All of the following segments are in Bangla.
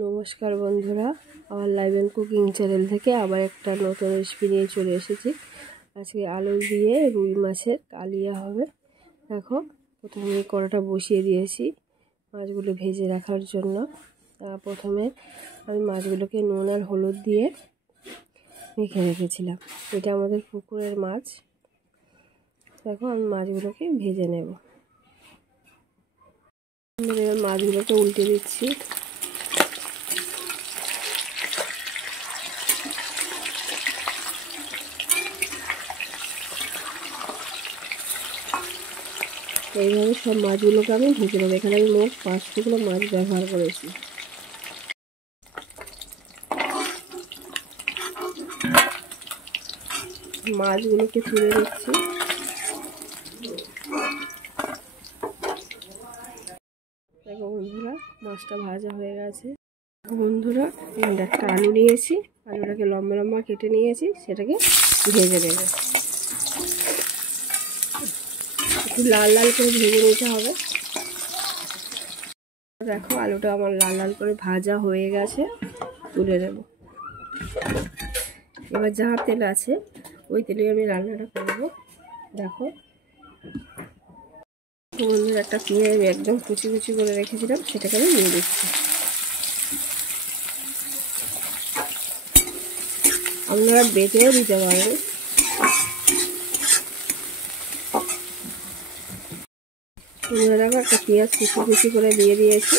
নমস্কার বন্ধুরা, আমার লাইভ অ্যান্ড কুকিং চ্যানেল থেকে আবার একটা নতুন রেসিপি নিয়ে চলে এসেছি। আজকে আলু দিয়ে রুই মাছের কালিয়া হবে। দেখো, প্রথমে কড়াটা বসিয়ে দিয়েছি মাছগুলো ভেজে রাখার জন্য। প্রথমে আমি মাছগুলোকে নুন আর হলুদ দিয়ে মেখে রেখেছিলাম। এটা আমাদের পুকুরের মাছ। দেখো, আমি মাছগুলোকে ভেজে নেব। মাছগুলোকে উল্টে দিচ্ছি। এইভাবে সব মাছগুলোকে আমি ভেজে নেবো। এখানে আমি মোট 5 টুকরো মাছ ব্যবহার করেছি। মাছগুলোকে তুলে দিচ্ছি। দেখো বন্ধুরা, মাছটা ভাজা হয়ে গেছে। বন্ধুরা, এখানে একটা আলু নিয়েছি, আলুটাকে লম্বা লম্বা কেটে নিয়েছি, সেটাকে ভেজে নেব। একটু লাল লাল করে ভেজে নিতে হবে। দেখো, আলুটা আমার লাল লাল করে ভাজা হয়ে গেছে, তুলে নেব। এবার যা তেল আছে ওই তেলে আমি রান্নাটা করব। দেখো বন্ধুরা, একটা পেঁয়াজ একদম কুচি কুচি করে রেখেছিলাম, সেটাকে আমি নিয়ে দিচ্ছি। আপনারা বেটেও দিতে পারেন। দেখো, একটা পেঁয়াজ কুচি কুচি করে দিয়ে দিয়েছি।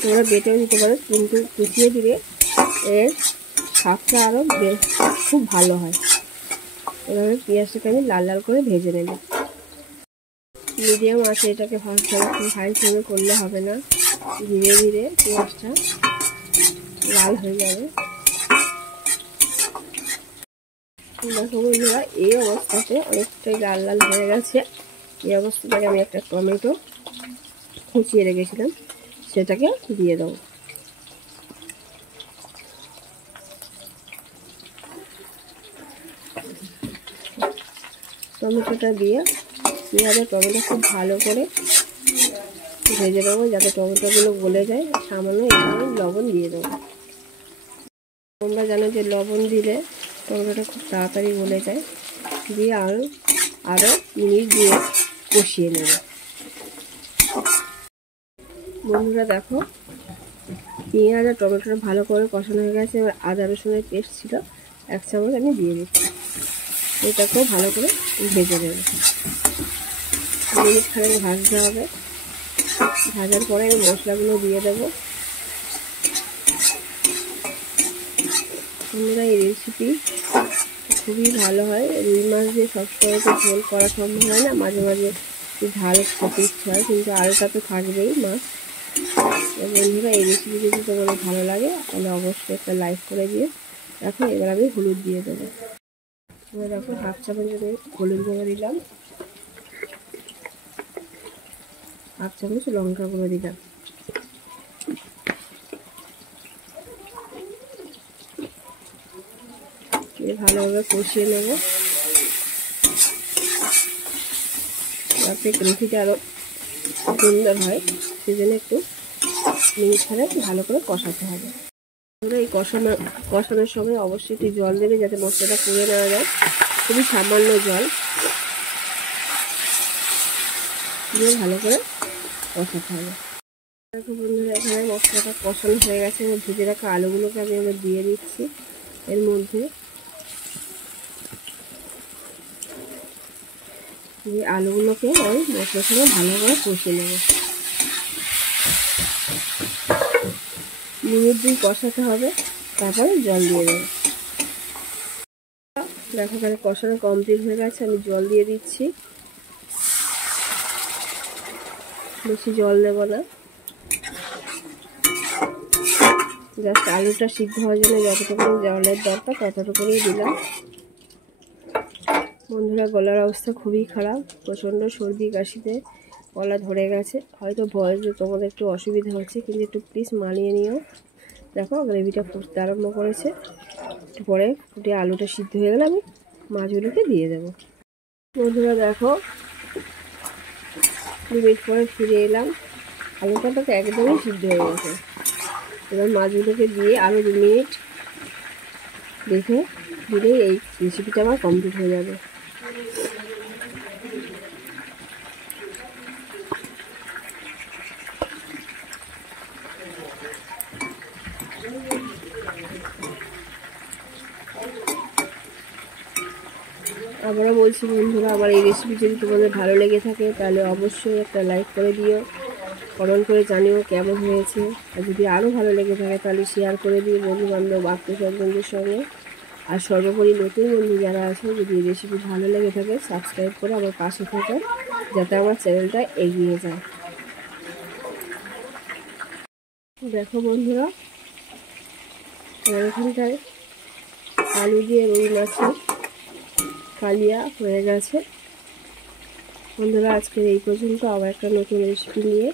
তোমরা বেটেও দিতে পারো, কিন্তু কুচিয়ে দিলে এর স্বাদটা আরও খুব ভালো হয়। এভাবে পেঁয়াজটাকে আমি লাল লাল করে ভেজে নেব। মিডিয়াম আছে, এটাকে ভাজতে হবে, খুব হাই ফ্লেমে করলে হবে না। ধীরে ধীরে পেঁয়াজটা লাল হয়ে যাবে। দেখো বন্ধুরা, এই অবস্থাতে অনেকটাই লাল লাল হয়ে গেছে। এই অবস্থাটাকে আমি একটা টমেটো কুচিয়ে রেখেছিলাম, সেটাকে দিয়ে দেবো। টমেটোটা দিয়ে কীভাবে টমেটো খুব ভালো করে ভেজে দেবো, যাতে টমেটোগুলো গলে যায়। সামান্য এখানে লবণ দিয়ে দেবো। তোমরা জানো যে লবণ দিলে টমেটোটা খুব তাড়াতাড়ি গলে যায়। দিয়ে আরও মিনিট দিয়ে কষিয়ে নেব। বন্ধুরা দেখো, পেঁয়াজ আর টমেটোটা ভালো করে কষানো হয়ে গেছে। এবার আদা রসুনের পেস্ট ছিল 1 চামচ, আমি দিয়ে দিচ্ছি। এটাকেও ভালো করে ভেজে নেব। মিনিট খানেক ভাজতে হবে। ভাজার পরে আমি মশলাগুলো দিয়ে দেবো। বন্ধুরা, এই রেসিপি খুবই ভালো হয়। রুই মাছ দিয়ে সবসময় তো ঝোল করা সম্ভব হয় না, মাঝে মাঝে একটু ঝাল খেতে ইচ্ছা হয়, কিন্তু আলুটা তো থাকবেই মাছ। বন্ধুরা, এই রেসিপি যদি তোমাদের ভালো লাগে তাহলে অবশ্যই একটা লাইক করে দিয়ে দেখো। এবার আমি হলুদ দিয়ে দেবো। এবার দেখো, 1/2 চামচ হলুদ গুঁড়ো দিলাম, 1/2 চামচ লঙ্কা গুঁড়ো দিলাম। ভালোভাবে কষিয়ে নেব, যাতে গ্রেভিটা আরও সুন্দর হয়। সেজন্য একটু মিনিট খানেক ভালো করে কষাতে হবে। এই কষানোর সময় অবশ্যই একটু জল দেবে, যাতে মশলাটা পুড়ে নেওয়া যায়। খুবই সামান্য জল দিয়ে ভালো করে কষাতে হবে। দেখো বন্ধুরা, এখানে মশলাটা কষানো হয়ে গেছে। এবার ভেজে রাখা আলুগুলোকে আমি এবার দিয়ে দিচ্ছি এর মধ্যে। এই আলুগুলোকে ওই মশলার সঙ্গে ভালো করে কষিয়ে নেব। মিনিট 2 কষাতে হবে, তারপরে জল দিয়ে দেবো। দেখো, এখানে কষানো কমপ্লিট হয়ে গেছে। আমি জল দিয়ে দিচ্ছি। বেশি জল দেবো না, জাস্ট আলুটা সিদ্ধ হওয়ার জন্য যতটুকু জলের দরকার ততটুকুই দিলাম। বন্ধুরা, গলার অবস্থা খুবই খারাপ, প্রচণ্ড সর্দি কাশিতে গলা ধরে গেছে। হয়তো ভয়েসে তোমাদের একটু অসুবিধা হচ্ছে, কিন্তু একটু প্লিজ মানিয়ে নিও। দেখো, গ্রেভিটা ফুটতে আরম্ভ করেছে। একটু পরে ফুটে আলুটা সিদ্ধ হয়ে গেলে আমি মাছগুলোকে দিয়ে দেবো। বন্ধুরা দেখো, 2 মিনিট পরে ফিরে এলাম। আলুটা তো একদমই সিদ্ধ হয়ে গেছে। এবার মাছগুলোকে দিয়ে আরও 2 মিনিট রেখে দিলেই এই রেসিপিটা আমার কমপ্লিট হয়ে যাবে। আবারও বলছি বন্ধুরা, আমার এই রেসিপি যদি তোমাদের ভালো লেগে থাকে তাহলে অবশ্যই একটা লাইক করে দিও, কমেন্ট করে জানিও কেমন হয়েছে। আর যদি আরও ভালো লেগে থাকে তাহলে শেয়ার করে দিও বন্ধুবান্ধব আত্মীয়স্বজনদের সঙ্গে। আর সর্বোপরি নতুন বন্ধু যারা আছে, যদি এই রেসিপি ভালো লেগে থাকে সাবস্ক্রাইব করে আমার পাশে থেকে, যাতে আমার চ্যানেলটা এগিয়ে যায়। দেখো বন্ধুরা, এখানটায় আলু দিয়ে রুই মাছের কালিয়া হয়ে গেছে। বন্ধুরা, আজকের এই পর্যন্ত। আবার একটা নতুন রেসিপি নিয়ে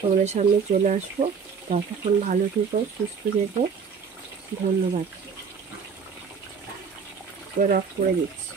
তোমাদের সামনে চলে আসবো। ততক্ষণ ভালো থেকো, সুস্থ থেকো। ধন্যবাদ। এবার অফ করে দিচ্ছি।